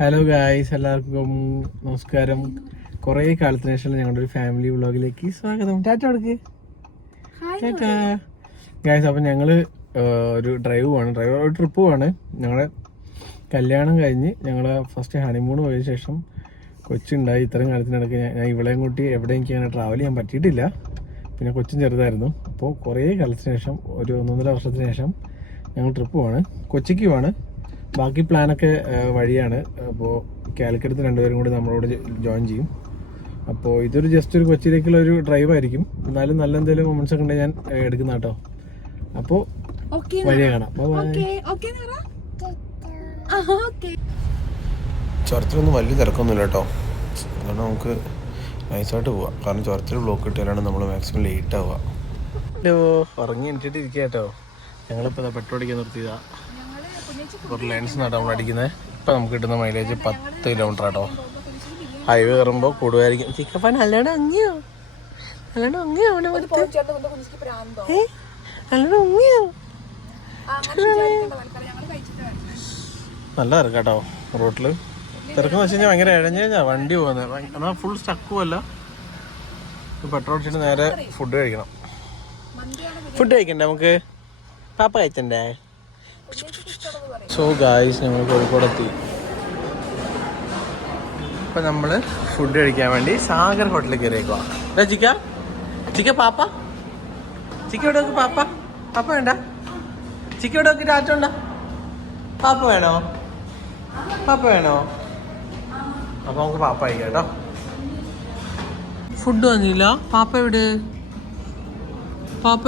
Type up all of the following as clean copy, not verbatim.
Hello guys, എല്ലാവർക്കും നമസ്കാരം. കുറേ കാലത്തിന് ശേഷം ഞങ്ങളുടെ ഒരു ഫാമിലി വ്ളോഗിലേക്ക് സ്വാഗതം. ടാറ്റ കൊടുക്ക്. ടാറ്റ ഗായ്സ്. അപ്പം ഞങ്ങൾ ഒരു ട്രിപ്പ് പോവാണ്. ഞങ്ങളുടെ കല്യാണം കഴിഞ്ഞ് ഞങ്ങൾ ഫസ്റ്റ് ഹണിമൂൺ പോയ ശേഷം കൊച്ചുണ്ടായി. ഇത്രയും കാലത്തിനിടയ്ക്ക് ഞാൻ ഇവളെയും കൂട്ടി എവിടെയും എനിക്ക് അങ്ങനെ ട്രാവൽ ചെയ്യാൻ പറ്റിയിട്ടില്ല. പിന്നെ കൊച്ചും ചെറുതായിരുന്നു. അപ്പോൾ കുറേ കാലത്തിന് ശേഷം, ഒരു 1.5 വർഷത്തിന് ശേഷം ഞങ്ങൾ ട്രിപ്പ് പോവാണ്. കൊച്ചിക്ക് പോവാണ്. ബാക്കി പ്ലാനൊക്കെ വഴിയാണ്. അപ്പോൾ കാലിക്കറ്റ് രണ്ടുപേരും കൂടി നമ്മളോട് ജോയിൻ ചെയ്യും. അപ്പോൾ ഇതൊരു ജസ്റ്റ് ഒരു കൊച്ചിയിലേക്കുള്ള ഒരു ഡ്രൈവ് ആയിരിക്കും. എന്നാലും നല്ല എന്തെങ്കിലും മൊമെന്റ്സ് ഒക്കെ ഉണ്ടെങ്കിൽ ഞാൻ എടുക്കുന്ന കേട്ടോ. അപ്പോൾ വഴിയെ കാണാം. ചുരത്തിലൊന്നും വലിയ തിരക്കൊന്നുമില്ല കേട്ടോ. അതുകൊണ്ട് നമുക്ക് നൈസായിട്ട് പോവാം. കാരണം ചുരത്തിൽ ബ്ലോക്ക് കിട്ടിയാലാണ് നമ്മൾ മാക്സിമം ലേറ്റ് ആവുക. ഹലോ, ഉറങ്ങി എണീറ്റിട്ട് ഇരിക്കുക കേട്ടോ. ഞങ്ങളിപ്പോൾ പെട്രോൾ അടിക്കാൻ നിർത്തിയതാ. റിലയൻസ് നാട്ടോ നമ്മൾ അടിക്കുന്നത്. ഇപ്പം നമുക്ക് കിട്ടുന്ന മൈലേജ് 10 കിലോമീറ്റർ ആട്ടോ. ഹൈവേ കയറുമ്പോൾ കൂടുമായിരിക്കും. ചിക്കപ്പ നല്ലോണം അങ്ങിയോ നല്ല തിരക്കാട്ടോ റോട്ടില്. തിരക്കെന്ന് വെച്ച് കഴിഞ്ഞാൽ ഭയങ്കര ഇഴഞ്ഞാ വണ്ടി പോകുന്നത്. എന്നാൽ ഫുൾ സ്റ്റക്കും അല്ല. പെട്രോൾ അടിച്ചിട്ട് നേരെ ഫുഡ് കഴിക്കണം. ഫുഡ് കഴിക്കണ്ടേ നമുക്ക്? പാപ്പ കഴിച്ചണ്ടേ? സോ ഗായ്സ്, ഞങ്ങൾ കോഴിക്കോടെത്തി. ഇപ്പം നമ്മൾ ഫുഡ് കഴിക്കാൻ വേണ്ടി സാഗർ ഹോട്ടലിൽ കയറിയേക്കുവാ. ചിക്ക പാപ്പ ഇവിടെ നോക്ക്. പാപ്പ വേണ്ട. ചിക്ക ഇവിടെ നോക്കി. ടാറ്റ ഉണ്ടോ? പാപ്പ വേണോ? അപ്പോൾ നമുക്ക് പാപ്പ കഴിക്കാം കേട്ടോ. ഫുഡ് വന്നില്ല. പാപ്പ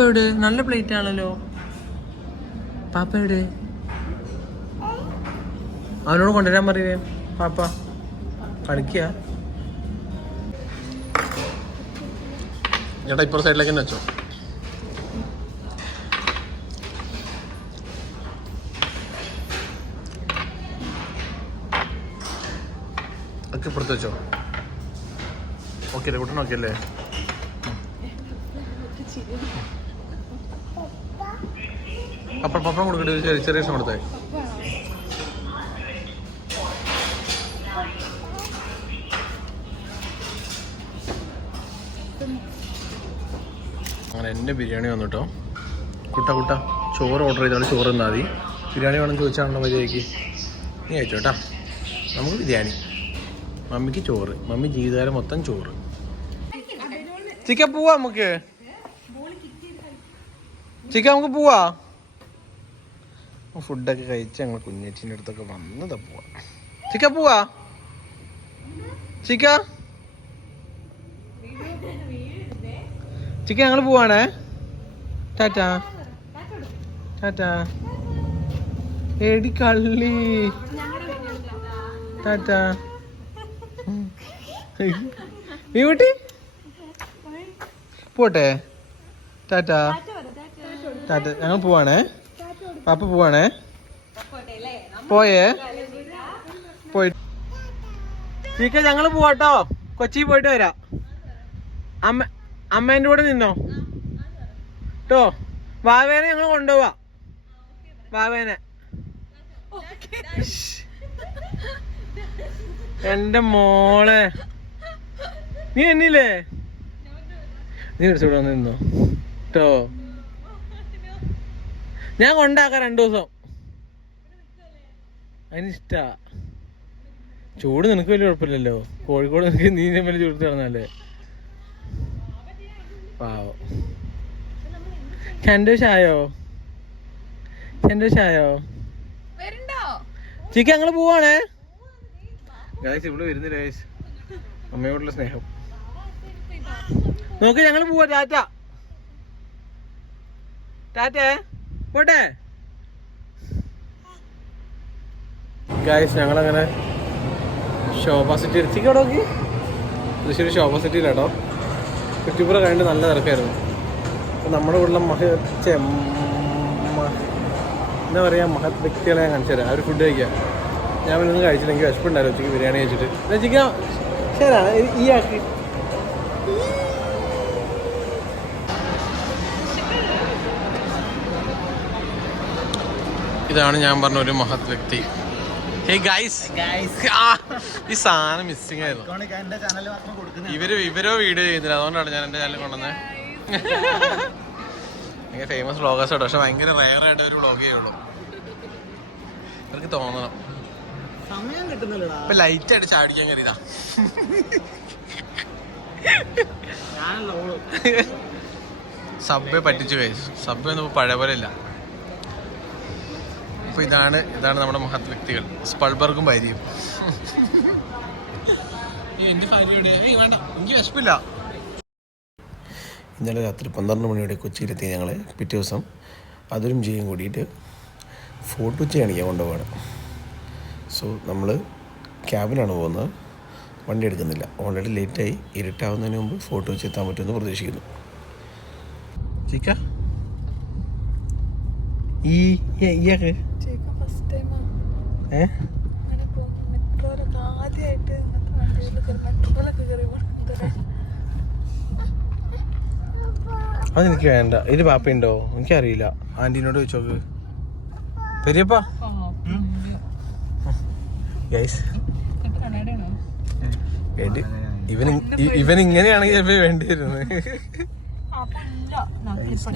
എവിടെ? നല്ല പ്ലേറ്റ് ആണല്ലോ. പാപ്പ എവിടെ? അവനോട് കൊണ്ടുവരാൻ പറയേ. പാപ്പ കളിക്കുക. ചേട്ടാ ഇപ്പുറ സൈഡിലേക്ക് തന്നെ വെച്ചോ. ഒക്കെ ഇപ്പുറത്ത് വെച്ചോ. ഓക്കെ അല്ലേ? കൂട്ടണം. ഓക്കെ അല്ലേ? അപ്പം പപ്പടം കൊടുക്കട്ടെ. ചെറിയ ഇഷ്ടം കൊടുത്തേ. അങ്ങനെ എൻ്റെ ബിരിയാണി വന്നു കേട്ടോ. കുട്ട ചോറ് ഓർഡർ ചെയ്താൽ ചോറ് തന്നാൽ മതി. ബിരിയാണി വേണമെന്ന് ചോദിച്ചാണല്ലോ മര്യാദയ്ക്ക്. നീ കഴിച്ചോ കേട്ടോ. നമുക്ക് ബിരിയാണി, മമ്മിക്ക് ചോറ്. മമ്മി ജീവിതകാലം മൊത്തം ചോറ്. ചിക്ക പോവാ നമുക്ക്. നമുക്ക് പോവാ. ഫുഡൊക്കെ കഴിച്ച് ഞങ്ങൾ കുഞ്ഞേച്ചിൻ്റെ അടുത്തൊക്കെ വന്നതാ പോവാ. പോവാ ചിക്ക ഞങ്ങൾ പോവാണേ. ടാറ്റ. എടി കള്ളി. ടാറ്റ. വീട്ടി പോട്ടെ. ടാറ്റ. ഞങ്ങൾ പോവാണേ. പാപ്പ പോവാണേ. പോയി ചിക്ക ഞങ്ങൾ പോവാട്ടോ. കൊച്ചി പോയിട്ട് വരാം. അമ്മേൻ്റെ കൂടെ നിന്നോ കേട്ടോ. വാവേനെ ഞങ്ങൾ കൊണ്ടുപോവാ. വാവേനെ. എന്റെ മോളെ, നീ എന്നില്ലേ? നീ ഇവിടെ നിന്നോ കേട്ടോ. ഞാൻ കൊണ്ടാക്കാം 2 ദിവസം. അതിനിഷ്ടാ. ചൂട് നിനക്ക് വലിയ കുഴപ്പമില്ലല്ലോ. കോഴിക്കോട് നിനക്ക് നീ വലിയ ചൂട് കിടന്നല്ലേ. പാവോ. ചായോ ചിക്ക ഞങ്ങള് പോവാണേ. ഗായ്സ് ഇവിടെ വരുന്നില്ല ഗായ്സ്. അമ്മയോടുള്ള സ്നേഹം നോക്കി. ഞങ്ങള് പോവാ. ടാറ്റേ പോട്ടെ ഗായ്സ്. ഞങ്ങളങ്ങനെ ശോഭ സിറ്റി ചിക്ക ഇവിടെ നോക്കി. തൃശ്ശൂർ ശോഭ സിറ്റിയിലാട്ടോ. കുറ്റിപ്പുറ കഴിഞ്ഞിട്ട് നല്ല തിരക്കായിരുന്നു. അപ്പം നമ്മുടെ കൂടെയുള്ള എന്താ പറയുക, മഹത് വ്യക്തികളെ ഞാൻ കാണിച്ചു തരാം. അവർ ഫുഡ് കഴിക്കാം. ഞാൻ ഒന്നും കഴിച്ചില്ല. എനിക്ക് വിശപ്പുണ്ടായിരുന്നു ഉച്ചയ്ക്ക് ബിരിയാണി കഴിച്ചിട്ട്. ചിക്ക ശരിയാണ് ഈ ആക്കി. ഇതാണ് ഞാൻ പറഞ്ഞ ഒരു മഹത് വ്യക്തി. ഈ സാധനം മിസ്സിംഗ് ആയിരുന്നു. ഇവരോ വീഡിയോ ചെയ്യുന്നില്ല, അതുകൊണ്ടാണ് ഞാൻ എന്റെ ചാനൽ കൊണ്ടുവന്നത്. ഭയങ്കര ഫേമസ് വ്ളോഗേഴ്സ് ആട്ടോ, പക്ഷെ ഭയങ്കര റയർ ആയിട്ട് ഒരു വ്ളോഗ് ചെയ്യുള്ളൂ. എനിക്ക് തോന്നണം ഇപ്പൊ ലൈറ്റ് ആയിട്ട് ചാടിക്കാൻ കയറിയതാ. സബ്വേ പറ്റിച്ചു കഴിച്ചു. സബ്വേ ഒന്നും പഴയ പോലെ ഇല്ല. അപ്പൊ ഇതാണ് നമ്മുടെ മഹത് വ്യക്തികൾ, സ്പൾബർഗും ഭാര്യയും. എന്റെ ഭാര്യയുടെ വേണ്ട, എനിക്ക് വിശപ്പില്ല. ഇന്നലെ രാത്രി 12 മണിയോടെ കൊച്ചിയിലെത്തി ഞങ്ങൾ. പിറ്റേ ദിവസം അതിലും ചെയ്യും കൂടിയിട്ട് ഫോർട്ട് കൊച്ചി കാണിക്കാൻ കൊണ്ടുപോവാണ്. സോ നമ്മൾ ക്യാബിനാണ് പോകുന്നത്, വണ്ടി എടുക്കുന്നില്ല. ഓൾറെഡി ലേറ്റായി, ഇരുട്ടാവുന്നതിന് മുമ്പ് ഫോർട്ട് കൊച്ചി എത്താൻ പറ്റുമെന്ന് പ്രതീക്ഷിക്കുന്നു. ചിക്ക അതെനിക്ക് വേണ്ട. ഇത് പാപ്പയുണ്ടോ എനിക്കറിയില്ല, ആന്റീനോട് ചോദിച്ചോക്ക്. പെരിയപ്പാ ഇവൻ ഇങ്ങനെയാണെങ്കിൽ ചിലപ്പോ വേണ്ടി വരുന്നത്.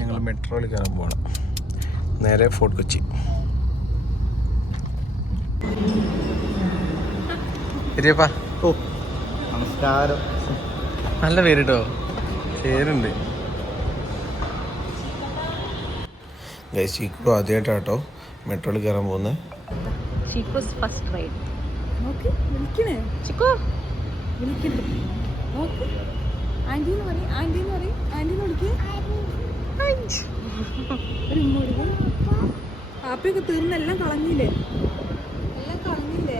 ഞങ്ങൾ മെട്രോയിൽ കയറാൻ പോകണം, നേരെ ഫോർട്ട് കൊച്ചി. പെരിയപ്പാ നമസ്കാരം. നല്ല പേര് കേട്ടോ, പേരുണ്ട്. ചീക്കു ആദ്യമായിട്ടാട്ടോ മെട്രോയിൽ കയറാൻ പോകുന്നത്. പാപ്പയൊക്കെ തീർന്ന് എല്ലാം കളഞ്ഞില്ലേ? എല്ലാം കളഞ്ഞില്ലേ?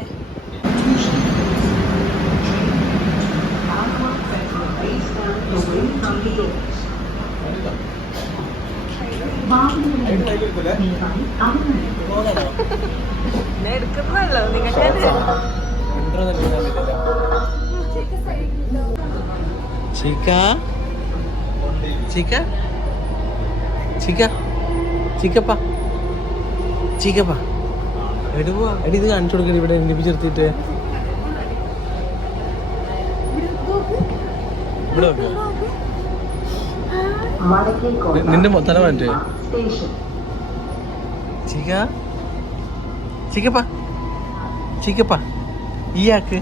എടുക്കുന്നല്ലോ നിങ്ങൾക്ക്. ചീക്കപ്പാ എടി ഇത് കാണിച്ചു കൊടുക്കണ ഇവിടെ എണ്ണിപ്പിച്ചെടുത്തിട്ട്. നിന്റെ തല മാറ്റേ ചീക്കപ്പാ ഈ ആക്ക്.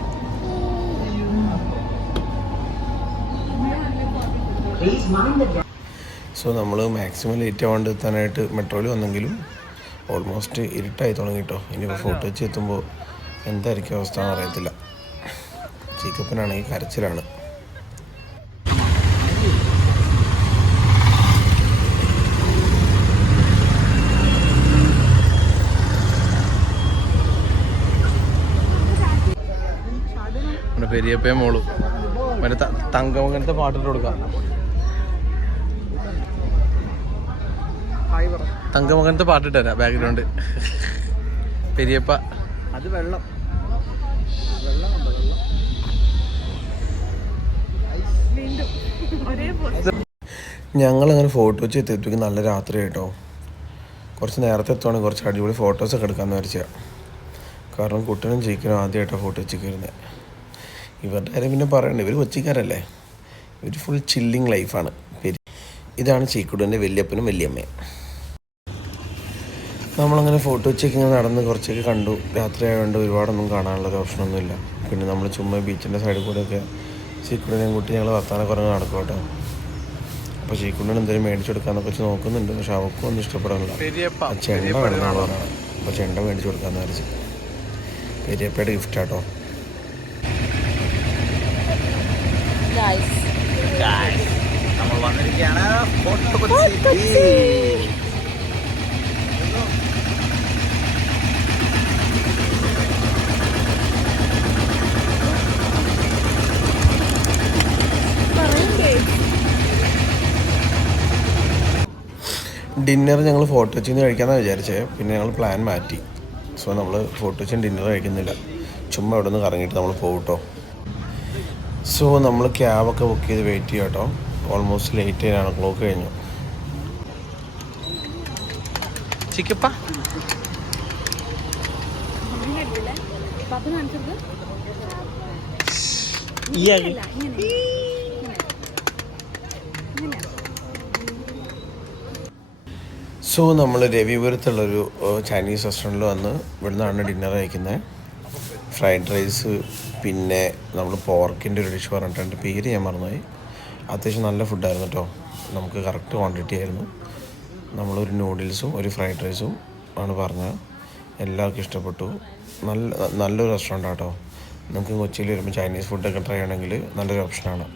സോ നമ്മൾ മാക്സിമം ലേറ്റ് ആവാണ്ട് എത്താനായിട്ട് മെട്രോയിൽ വന്നെങ്കിലും ഓൾമോസ്റ്റ് ഇരുട്ടായി തുടങ്ങിട്ടോ. ഇനിയിപ്പോൾ ഫോർട്ട് കൊച്ചി എത്തുമ്പോൾ എന്തായിരിക്കും അവസ്ഥ എന്ന് അറിയത്തില്ല. ചീക്കപ്പനാണെങ്കിൽ കരച്ചിലാണ്. പെരിയപ്പയും മോളും മറ്റേ തങ്കമംഗലത്തെ പാട്ടിട്ട് കൊടുക്കാം. തങ്കമംഗലത്തെ പാട്ടിട്ട് തരാം ബാക്ക്ഗ്രൗണ്ട്. പെരിയപ്പ അത് വെള്ളം ഞങ്ങളങ്ങനെ ഫോട്ടോ വെച്ച് എത്തിയപ്പോഴേക്കും നല്ല രാത്രി കേട്ടോ. കുറച്ച് നേരത്തെ എത്തുവാണെങ്കിൽ കുറച്ച് അടിപൊളി ഫോട്ടോസൊക്കെ എടുക്കാമെന്ന് വിചാരിച്ചാൽ. കാരണം കുട്ടനും ജയിക്കനും ആദ്യമായിട്ടാണ് ഫോട്ടോ വെച്ച് കയറുന്നത്. ഇവരുടെ കാര്യം പിന്നെ പറയണ്ട, ഇവർ കൊച്ചിക്കാരല്ലേ, ഇവർ ഫുൾ ചില്ലിങ് ലൈഫാണ്. ഇതാണ് ചീക്കുടൻ്റെ വല്യപ്പനും വല്യമ്മയും. നമ്മളങ്ങനെ ഫോട്ടോ വെച്ചൊക്കെ ഇങ്ങനെ നടന്ന് കുറച്ചൊക്കെ കണ്ടു. രാത്രി ആയതുകൊണ്ട് ഒരുപാടൊന്നും കാണാനുള്ളൊരു ഓപ്ഷനൊന്നുമില്ല. പിന്നെ നമ്മൾ ചുമ്മാ ബീച്ചിൻ്റെ സൈഡിൽ കൂടെയൊക്കെ ചീക്കുടനെയും കൂട്ടി ഞങ്ങൾ വർത്താനം കുറഞ്ഞ് നടക്കും കേട്ടോ. അപ്പോൾ ചീക്കുടന് എന്തെങ്കിലും മേടിച്ചു കൊടുക്കാമെന്നൊക്കെ വെച്ച് നോക്കുന്നുണ്ട്. പക്ഷെ അവൾക്കും ഒന്നും ഇഷ്ടപ്പെടാനില്ല. ചെണ്ട വേണമെന്നാണ് പറയുന്നത്. അപ്പോൾ ചെണ്ട മേടിച്ചു കൊടുക്കാമെന്ന് വിചാരിച്ചു. പെരിയപ്പയുടെ ഗിഫ്റ്റാട്ടോ. നമ്മൾ വന്നിരിക്കുകയാണ് ഫോർട്ട് കൊച്ചി. ഡിന്നർ ഞങ്ങൾ ഫോർട്ട് കൊച്ചിയിൽ നിന്ന് കഴിക്കാമെന്നാണ് വിചാരിച്ചത്. പിന്നെ ഞങ്ങൾ പ്ലാൻ മാറ്റി. സോ നമ്മൾ ഫോർട്ട് കൊച്ചിയിൽ ഡിന്നർ കഴിക്കുന്നില്ല, ചുമ്മാ ഇവിടെ നിന്ന് കറങ്ങിയിട്ട് നമ്മൾ പോകട്ടോ. സോ നമ്മൾ ക്യാബൊക്കെ ബുക്ക് ചെയ്ത് വെയിറ്റ് ചെയ്യാം കേട്ടോ. ഓൾമോസ്റ്റ് ലേറ്റ് 9 o'clock കഴിഞ്ഞു. ചിക്കപ്പ പാപ്പ കാണിച്ചത് ഈ ഇങ്ങനെ സോ നമ്മൾ രവിപുരത്തുള്ളൊരു ചൈനീസ് റെസ്റ്റോറൻറ്റിൽ വന്ന് ഇവിടെ നിന്നാണ് ഡിന്നർ കഴിക്കുന്നത്. ഫ്രൈഡ് റൈസ്, പിന്നെ നമ്മൾ പോർക്കിൻ്റെ ഒരു ഡിഷ് പറഞ്ഞിട്ടുണ്ട്, പേര് ഞാൻ മറന്നുപോയി. അത്യാവശ്യം നല്ല ഫുഡായിരുന്നു കേട്ടോ, നമുക്ക് കറക്റ്റ് ക്വാണ്ടിറ്റി ആയിരുന്നു. നമ്മളൊരു നൂഡിൽസും ഒരു ഫ്രൈഡ് റൈസും ആണ് പറഞ്ഞത്. എല്ലാവർക്കും ഇഷ്ടപ്പെട്ടു. നല്ലൊരു റെസ്റ്റോറൻറ്റാണ് കേട്ടോ. നമുക്ക് കൊച്ചിയിൽ വരുമ്പോൾ ചൈനീസ് ഫുഡൊക്കെ ട്രൈ ചെയ്യണമെങ്കിൽ നല്ലൊരു ഓപ്ഷനാണ്.